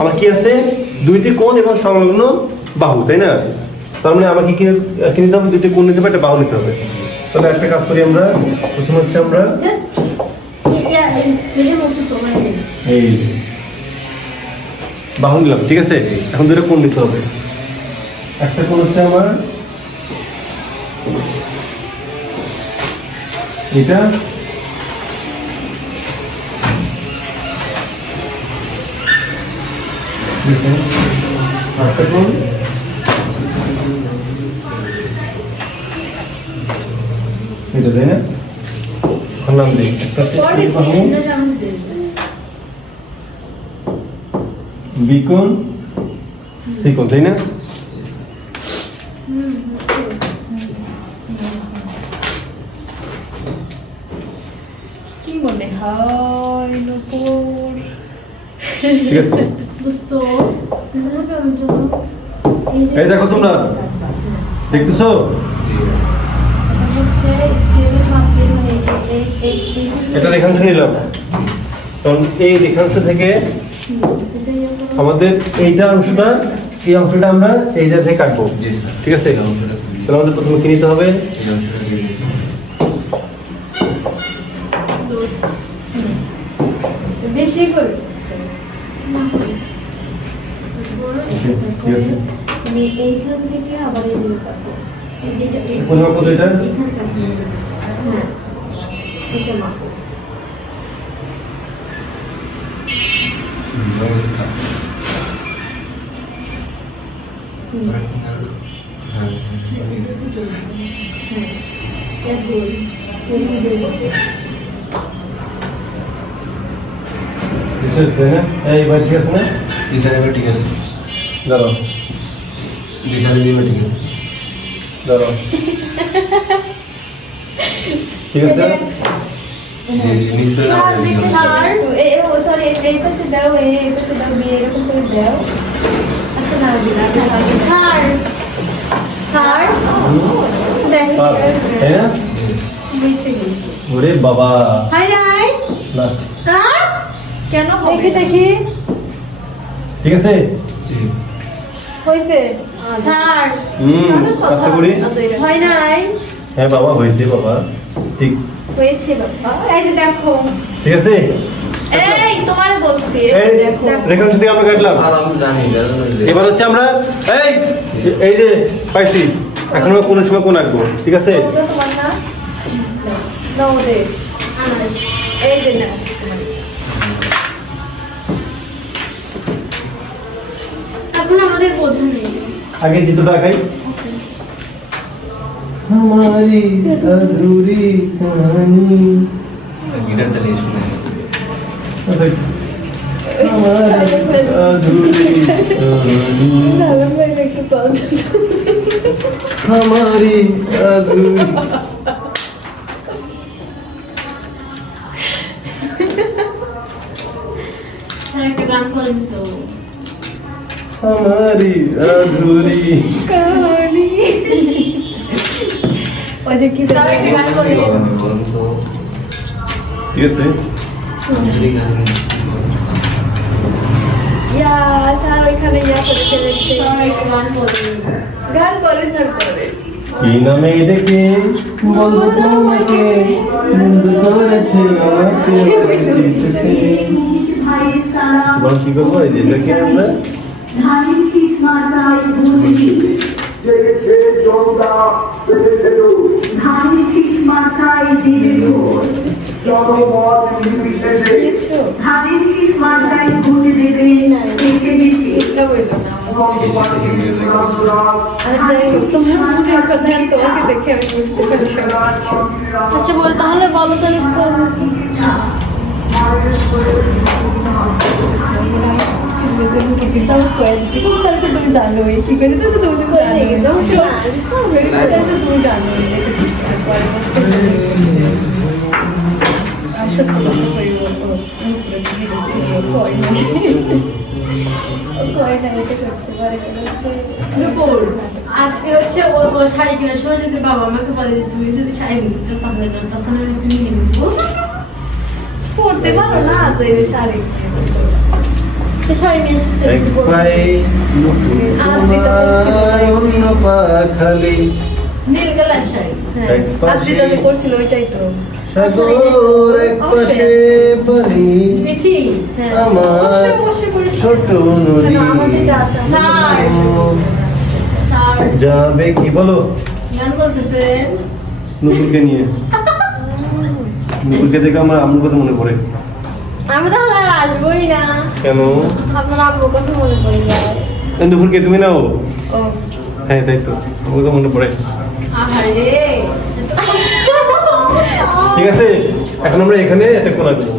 আমার কি আছে দুইটি কোণ এবং সংলগ্ন বাহু, তাই না? তার মানে আমাকে কি নিতে হবে? দুইটি কোণ নিতে হবে, একটা বাহু নিতে হবে। তাহলে একটা কাজ করি আমরা, প্রথম হচ্ছে আমরা এই বাহু নিলাম, ঠিক আছে? এখন দুটো কোণ নিতে হবে। একটা কোণ হচ্ছে আমার এটা, একটা কোণ এটা, তাই না? নাম দিই একটা বিকোণ সিকোণ, তাই না? কি মনে হয় নূপুর? ঠিক আছে, দোস্ত এই দেখো তোমরা দেখতেছো, এটা রেখাংশ নিলাম। কারণ এই রেখাংশ থেকে আমাদের এইটা অংশটা, এই অংশটা আমরা এই জায়গা থেকে কাটবো, ঠিক আছে? তাহলে আমাদের প্রথমে কি নিতে হবে? বেশি করে ঠিক আছে, আমি এইখান থেকে আবার এই দিকে কাটবো। প্রথমে কত এটা? এখানটা হ্যাঁ, এটা মাপো। এইবার ঠিক আছে না? ঠিক আছে, দাঁড়াও দাঁড়াও, ঠিক আছে? সরি এই পাশে দাও, এই পাশে দাও, বিয়ে এরকম করে দাও। আচ্ছা না দিলা স্যার স্যার দেখ পাস, তাই না? বুঝতে গেছি। ওরে বাবা, হাই হাই না কার কেন দেখি দেখি ঠিক আছে, হইছে স্যার কাজটা করি। হয় নাই হ্যাঁ বাবা, হয়েছে বাবা, ঠিক হয়েছে বাবা। এই যে দেখো, ঠিক আছে। এই তোমারে বলছি এই দেখো রেখাংশ থেকে আমরা কাটলাম। এবার হচ্ছে আমরা এই এই যে পাইছি, এখন আমরা কোন সময় কোন আঁকবো, ঠিক আছে? ওটা তোমার না নাও দে এই যে না এখন আমাদের বোঝা নেই। আগে চিত্রটা আঁকাই। हमारी अधूरी कहानी, গিটারটা নিয়ে শুনে हमारी अधूरी कहानी, একটু কল हमारी अधूरी। একটা গান বলেন তো। हमारी अधूरी কাহানি ওই যে কি একটা গান বলে বলুন তো, ঠিক আছে। ইয়া স্যার ওইখানে ইয়া করে ফেলেছে। একটা গান বলেন, গান বলেন তারপরে কি নামে ডেকে বলবো তোমাকে, বন্ধু করেছে আমাকে বল, কি করবো? এই যে এটাকে আমরা দিয়েছো বুঝতে বললো না। আর যাই হোক, তোমার মনের কথা তোমাকে দেখে আমি বুঝতে পারি সব কিছু। আচ্ছা বল তাহলে, বলো তাহলে তুমি জানো ঠিক আছে, তুমি জানো আজকে হচ্ছে ও শাড়ি কেনার সময় যদি বাবা আমাকে বলে যে তুমি যদি শাড়ি নিতে চাও তাহলে না, তখন আমি তুমি নিয়ে নেবো। পড়তে পারো না শাড়ি তো সবাই মিলে এক পায়ে নতুন তোমার অন্য পা খালি নীল কালার শাড়ি। হ্যাঁ এক পাশে- আদ্রিতা যে করছিল ওইটাই তো সাগর এক পাশে পানি মিথি হ্যাঁ আমার অবশ্যই করে ছোট নদী কেন আমার যেটা আছে স্যার। স্যার যাবে কি বলো গান বলতেছে নুপুরকে নিয়ে নুপুরকে দেখে আমার আম্মুর কথা মনে পড়ে আমি তাহলে আর আসবোই না। কেন আপনার আব্বুর কথা মনে পড়ে যায় এই নুপুরকে তুমি নাও ও হ্যাঁ তাই তো আমার কথা মনে পড়ে আহারে ঠিক আছে এখন আমরা এখানে একটা কোনা দেবো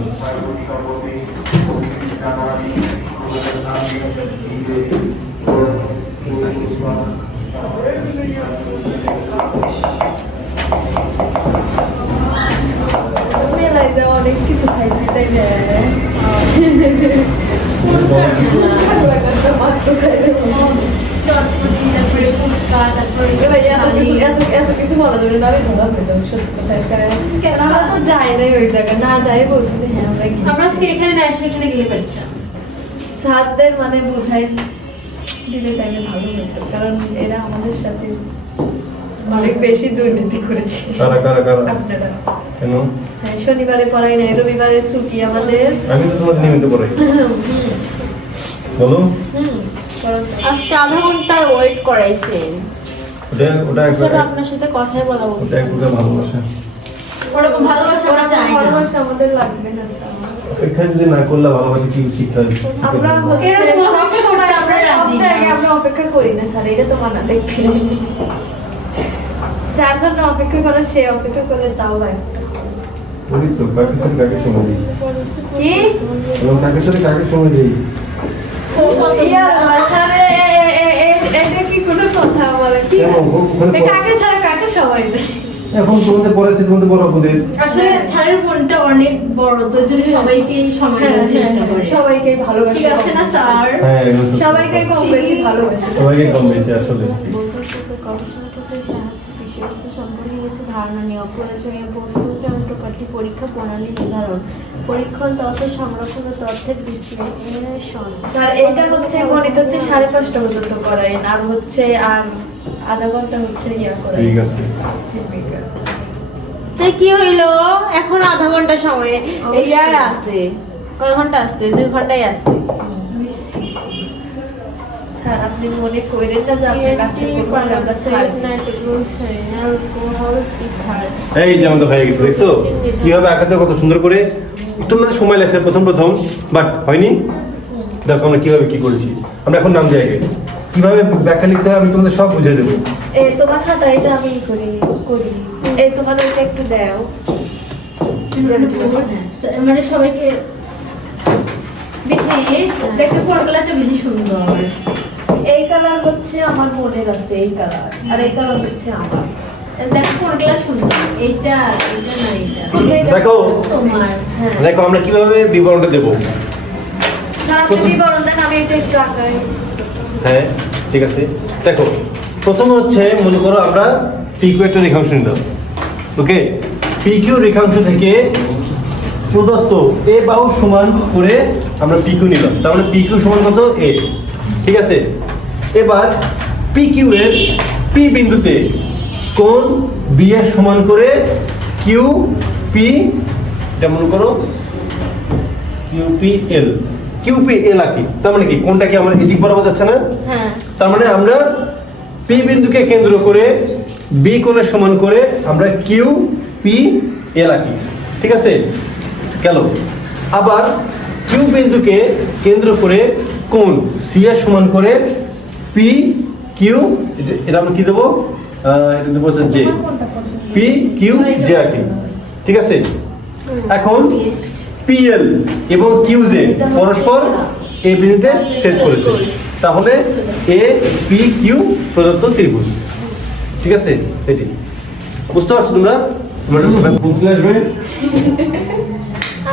মেলায় যাওয়া অনেক কিছু খাইছি তাই না মাত্র খাই দেবো চটপটি তারপরে ফুচকা তারপরে এত কিছু বলা যাবে না আমি ধরা পেতাম সত্যি কথায় কারণ আমরা তো যাই নাই ওই জায়গায় না যাই বলছি যে হ্যাঁ আমরা গিয়েছি। আমরা আজকে এখানে না আসলে এখানে গেলে পারতাম। সাতদের মানে বুঝাই দিলে তাইলে ভালো হতো কারণ এরা আমাদের সাথে অনেক বেশি দুর্নীতি করেছে কারা কারা কারা আপনারা কেন হ্যাঁ, শনিবারে পড়াই নাই রবিবারে ছুটি আমাদের আমি তো তোমার নিয়মিত পড়াই বলো আজকে আধা ঘন্টা ওয়েট করাইছেন। ওটা আসলে আপনার সাথে কথাই বলা ওটা বলছি। এক প্রকার ভালোবাসা ওরকম ভালোবাসা আমরা চাই না। ভালোবাসা আমাদের লাগবে না স্যার। অপেক্ষা যদি না করলে ভালোবাসা কি শিক্ষা আমরা হচ্ছে এরকম সব সময় আমরা আমরা সব রাজি না। জায়গায় আমরা অপেক্ষা করি না স্যার এটা তো মানা দেখবে যার জন্য অপেক্ষা করে সে অপেক্ষা করলে তাও হয় ওই তো কাকে সাথে কাকে সময় দিই কি এবং কাকে সাথে কাকে সময় দিই ইয়া স্যার এটা কি কোনো কথা বলে কি কেন? ওখানে এ কাকে ছাড়া কাকে সবাই দেয় এখন তোমাদের পড়াচ্ছি তোমাদের বড় আপনাদের আসলে ছাড়ের বোনটা অনেক বড় তো জন্য সবাইকে সময় দেওয়ার চেষ্টা করে। সবাইকে ভালোবাসে ঠিক আছে না স্যার? হ্যাঁ এগুলো তো- সবাইকে কম বেশি ভালোবাসে সবাইকে কম বেশি আসলে বৈজ্ঞানিক গবেষণা ক্ষেত্রে সাহায্য বিষয়বস্তু সম্পর্কে কিছু ধারণা নেওয়া প্রয়োজনীয় বস্তু যন্ত্রপাতি পরীক্ষা প্রণালী নির্ধারণ পরীক্ষণ তথ্য সংরক্ষণ ও তথ্যের বিশ্লেষণ স্যার এটা হচ্ছে গণিত হচ্ছে 5:30 পর্যন্ত করায় আর হচ্ছে আর আধা ঘন্টা হচ্ছে ইয়া করায় ঠিক আছে জীববিজ্ঞান। তো কি হইলো এখন আধা ঘন্টা সময় অবশ্যই। ইয়ার আছে কয় ঘন্টা আছে 2 ঘন্টাই আছে স্যার আপনি মনে করেন না যে আপনার কাছে করবো আমরা ছাড় এই যে আমাদের হয়ে গেছে দেখছো কিভাবে আঁকাতে কত সুন্দর করে একটু মানে সময় লাগছে প্রথম বাট হয়নি দেখো আমরা কিভাবে কি করেছি আমরা এখন নাম দিই আগে কিভাবে ব্যাখ্যা লিখতে হয় আমি তোমাদের সব বুঝিয়ে দেবো এই তোমার খাতা এটা আমি করি এই তোমার ওইটা একটু দাও মানে সবাইকে বিথি দেখতে কোন কালারটা বেশি সুন্দর এই কালার হচ্ছে আমার বোনের আছে এই কালার আর এই কালার হচ্ছে আমার দেখো কোন কালার সুন্দর এইটা এইটা না এইটা দেখো তোমার হ্যাঁ দেখো আমরা কিভাবে বিবরণটা দেবো স্যার আপনি বিবরণ দেন আমি এটা একটু আঁকাই হ্যাঁ ঠিক আছে দেখো প্রথমে হচ্ছে মনে করো আমরা পিকিউ একটা রেখাংশ নিলাম ওকে পিকিউ রেখাংশ থেকে প্রদত্ত এ বাহু সমান করে আমরা পিকিউ নিলাম তার মানে পিকিউ সমান কত এ ঠিক আছে এবার পিকিউ এর পি বিন্দুতে কোণ বি এর সমান করে কিউ পি এটা মনে করো কিউপিএল কিউপিএল আঁকি তার মানে কি কোনটা কি আমার এদিক বরাবর যাচ্ছে না হ্যাঁ তার মানে আমরা পি বিন্দুকে কেন্দ্র করে বি কোণের সমান করে আমরা কিউ পি এল আঁকি ঠিক আছে গেল আবার কিউ বিন্দুকে কেন্দ্র করে কোণ সি এর সমান করে পি কিউ এটা আমরা কি দেবো এটা দেবো হচ্ছে জে পি কিউ জে আঁকি ঠিক আছে এখন পিএল এবং কিউজে পরস্পর এই বিন্দুতে ছেদ করেছে তাহলে এ পি কিউ প্রদত্ত ত্রিভুজ ঠিক আছে এটি বুঝতে পারছো তোমরা বুঝতে আসবে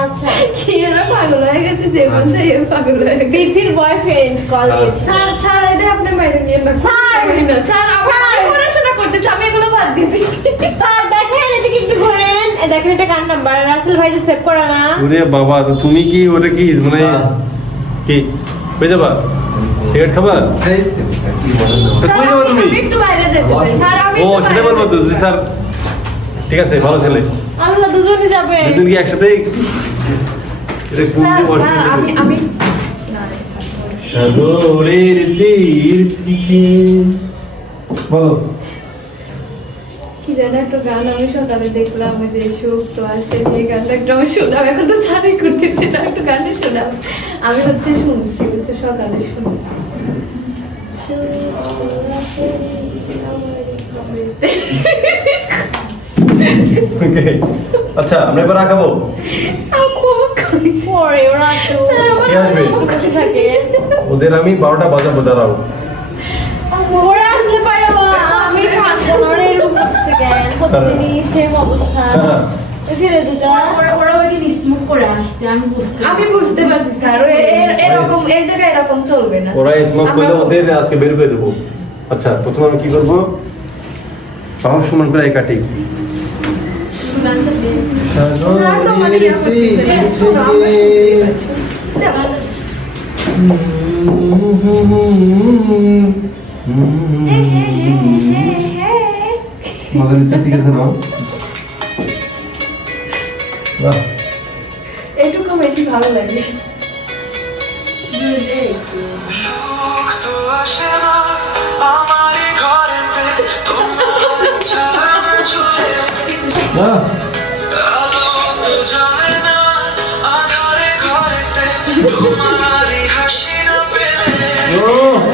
আচ্ছা কি এরা পাগল হয়ে গেছে যে বলতে এ পাগল হয়ে গেছে বিথির বয়ফ্রেন্ড কল দিয়েছে স্যার স্যার এটা আপনি বাইরে নিয়ে না স্যার! স্যার আমি পড়াশোনা করতেছি আমি এগুলো বাদ দিয়ে দিচ্ছি স্যার দেখেন এদিকে একটু ঘোরেন দেখেন এটা কার নাম্বার রাসেল ভাই যে সেভ করা না ওরে বাবা তো তুমি কি ওটা কি মানে কি কই যাবা সিগারেট খাবা এই তো স্যার, কি বলেন না? কই যাবা তুমি আমি একটু বাইরে যেতে চাই স্যার আমি ও একটু সেটা বাইরে বলবো তো জি স্যার ঠিক আছে ভালো ছেলে আল্লাহ দুজনে যাবে দুদিন কি একসাথে স্যার স্যার আমি সাগরের তীর থেকে বলো কি যেন একটা গান আমি সকালে দেখলাম ওই যে সুখ তো আসে এই গানটা একটু আমি শোনাম এখন তো সারি করতেছি না একটু গানটা শোনাম আমি হচ্ছে শুনছি হচ্ছে সকালে শুনছি Okay. আচ্ছা আমরা এবার আঁকাবো পরে ওরা তো কে আসবে কোথায় থাকে ওদের আমি 12টা বাজাবো দাঁড়াও ওরা আসলে পারে বলা আমি থাকবো না ওরা এরকম করতে গেল প্রতিদিনই সেম অবস্থা কারা ওই ছেলে দুটা ওরা ওই দিন স্মোক করে আসছে আমি বুঝতে পারছি স্যার এরকম এই জায়গায় এরকম চলবে না ওরা স্মোক করলে ওদের আজকে বের করে দেবো আচ্ছা প্রথমে আমি কি করবো সব সমান করে কাটি গানটা দিয়ে স্যার তো মানে ইয়া করতেছে, শোনো, আমরা শুনতে পাচ্ছি। মজার ইচ্ছা ঠিক আছে না বাহ এইটুকু বেশি ভালো লাগে সুখ তো আসে না আমারই ঘরেতে তোমার ছায়া ঝুলে বাহ আলো তো জ্বলে না আধারে ঘরেতে তোমারই হাসি না পেলে ও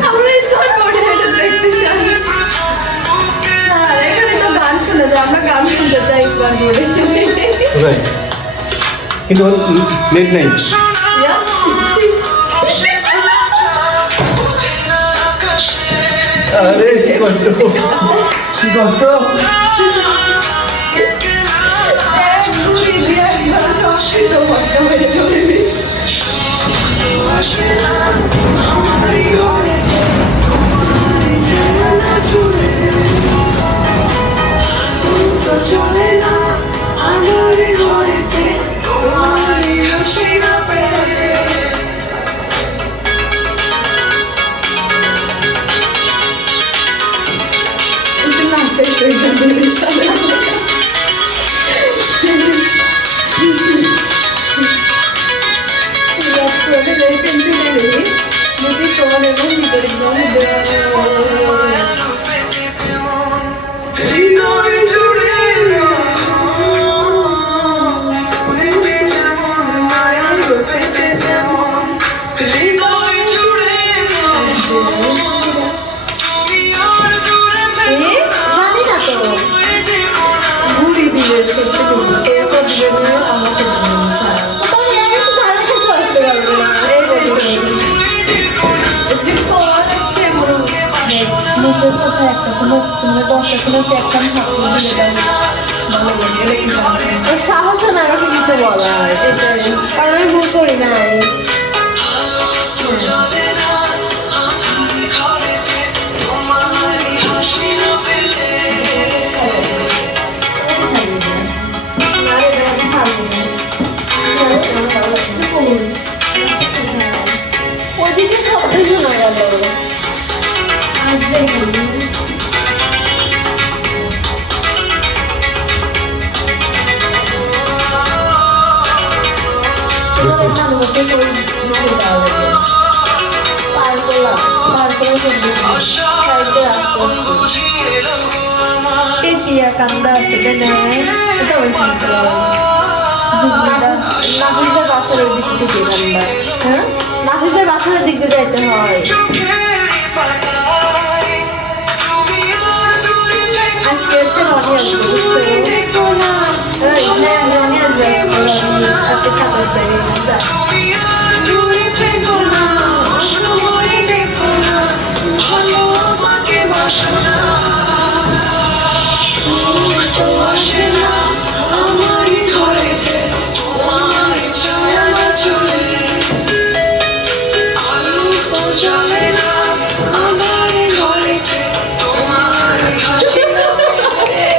আমরা স্টার্ট করে এটা দেখতে চাই প্রথম বুকে স্যার এখানে তো গান শোনা যায় আমরা গান শুনতে চাই একবার করে কোথায় কিন্তু নেট নেই যাচ্ছি বসে থাকা অধীর আকাশে আরে কি কষ্ট কি কষ্ট ঘুরি দিয়ে একবার অসুবিধা করতে হয়ে যাবে আসে না আমারই ঘরেতে তোমারই ছায়া ঝুলে আলো তো জ্বলে না আধারে ঘরেতে তোমারই হাসি না পেলে একটু নাচে করে মায়ার রূপেতে তেমন হৃদয় জুড়ে মনেতে যেমন মায়ার রূপেতে তেমন হৃদয় জুড়ে তুমি আর দূরে জানি না তো ঘুরি দিয়ে সত্যি এরপর দিবে আমাকে মুখের কথা একটা শোনো তোমরা 10টা শোনো যে একটা সাহস না আমাকে কিছু বলার কারণ আমি ভুল করি নাই চলে না আমারই ঘরেতে তোমারই হাসি না পেলে ওইদিকে শব্দই শোনা গেল আসবে ভালোবাসে করে পার করলাম পার করে সাইডে আসতে বুঝিয়ে এলো আমার টিয়া কান্দা আছে দেনে এটা ওইখান থেকে নাফিসদের বাসার ওই দিক থেকে আমরা হ্যাঁ নাফিসদের বাসার দিক দিয়ে যাইতে হয় চোখেরই পাতায় তুমি আর দূরে থেকো আজকে হচ্ছে রনি আসবে বুঝছো রনি আসবে আজকে 27 তারিখ তুমি আর দূরে থেকো না সময় দেখো না ভালো আমাকে বাসো না সুখ তো আসে না আমারই ঘরেতে তোমার ছায়া চলে আলো তো জ্বলে না আমারই ঘরেতে তোমার হাসি না পেলে।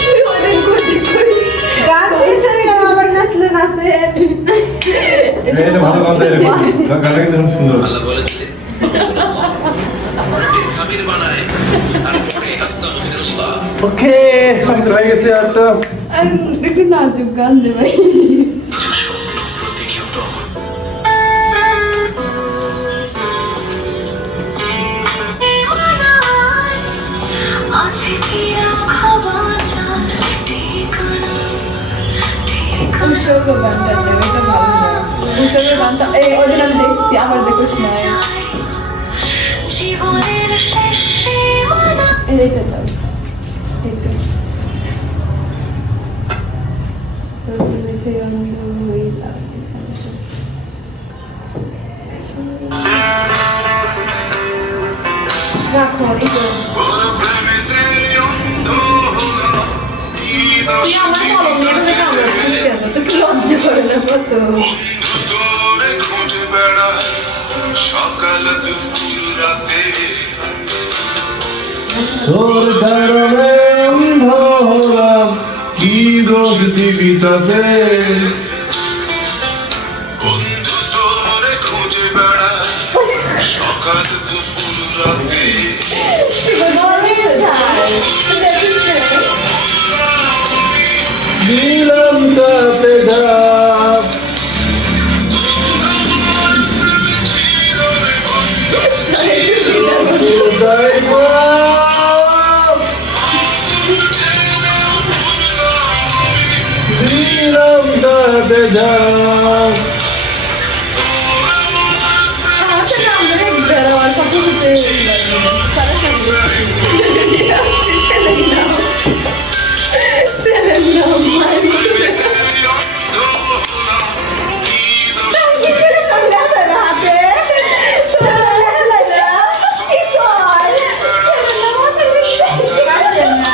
তুই অনেক করছি কই গান শেষ হয়ে গেল আবার নাচলে নাচে এটা ভালো কথা এরকম গানটা কিন্তু খুব সুন্দর আল্লাহ বলেছে খাবির বানায় আর পরে আস্তাগফিরুল্লাহ। ওকে হয়ে গেছে একটা আর একটু নাচুক গান দে ভাই কিছু স্বপ্ন প্রতিনিয়ত উৎসর্গ গানটা দে এটা ভালো না উৎসর্গ গানটা এই ওদিন আমি দেখছি আবার দেখিস না জীবনের শেষ সীমানা এইটা দাও এইটা রাখো এটা তুই আমার কলম নিয়ে এভাবে কামড়াচ্ছিস কেন? তোর কি লজ্জা করে না কত? দূরে খুঁজে বেড়ায় সকাল দুপুর রাতে তোর কারণে অন্ধ হলাম কি দোষ দিবি তাতে বন্ধু তোরে খুঁজে বেড়ায় সকাল দুপুর রাতে দিলাম তাতে ধাপ তাই দিলাম তাতে ধাপ আচ্ছা, না, আমরা এক বেড়াবার কথা হতে সারা সামনে। ছেলে নাও। ছেলে নাও, মায়ের মতো দেখা। কি করে করলে তোর হাতে? ছেলে নাও, কি কর? ছেলে নাও, তুমি কাঁদছেন না।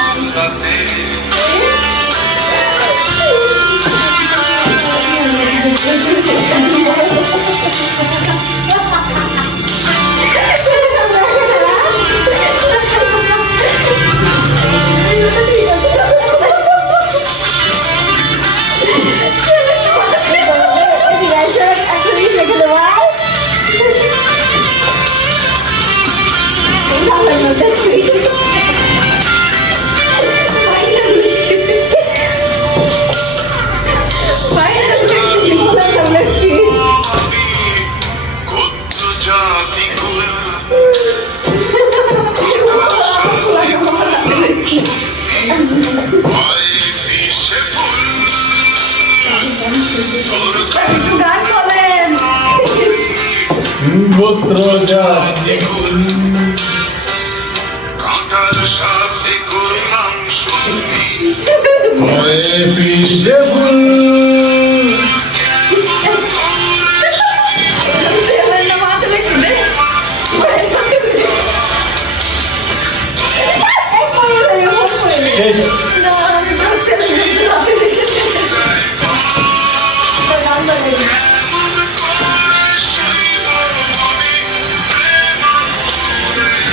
ক্ষুদ্র জাতি কুল ভয়ে বিষে ফুল গান বলেন গোত্র জাতি কুল কাঁটার সাথে করলাম সন্ধি ভয়ে পিছে ফুল ছেলের নাম হাতে লিখে দে না আমি তো ছেলের নাম হাতে লিখে দে গান বলেন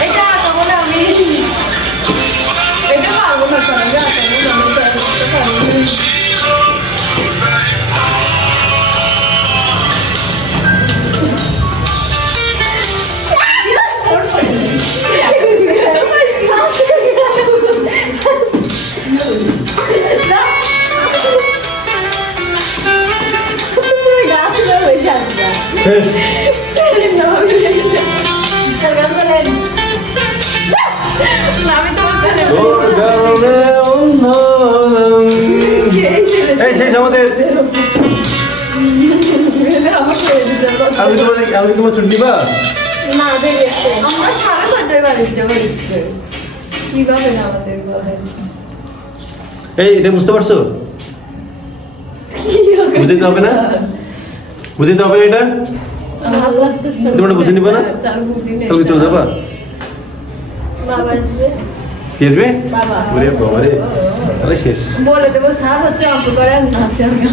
এটা আঁকাবো না আমি এটা পারবো না স্যার আমি আঁকাবো না আমি স্যার পারবো না শেষ তোর কারণে অন্ধ হলাম। এই শেষ আমাদের আমি তোমার ছুটি নিবা আমরা 4:30 বাড়িতে যাবো কিভাবে না আমাদের বলেন এই এটা বুঝতে পারছো বুঝতে হবে না বুঝতে হবে না এটা ভালো লাগছে তোমরা বুঝে নিবা না স্যার বুঝি না তাহলে চলে যাবা বাবা আসবে কি আসবে বাবা ওরে বাবা রে তাহলে শেষ বলে দেবো স্যার হচ্ছে অঙ্ক করে আর নাচে আমি কি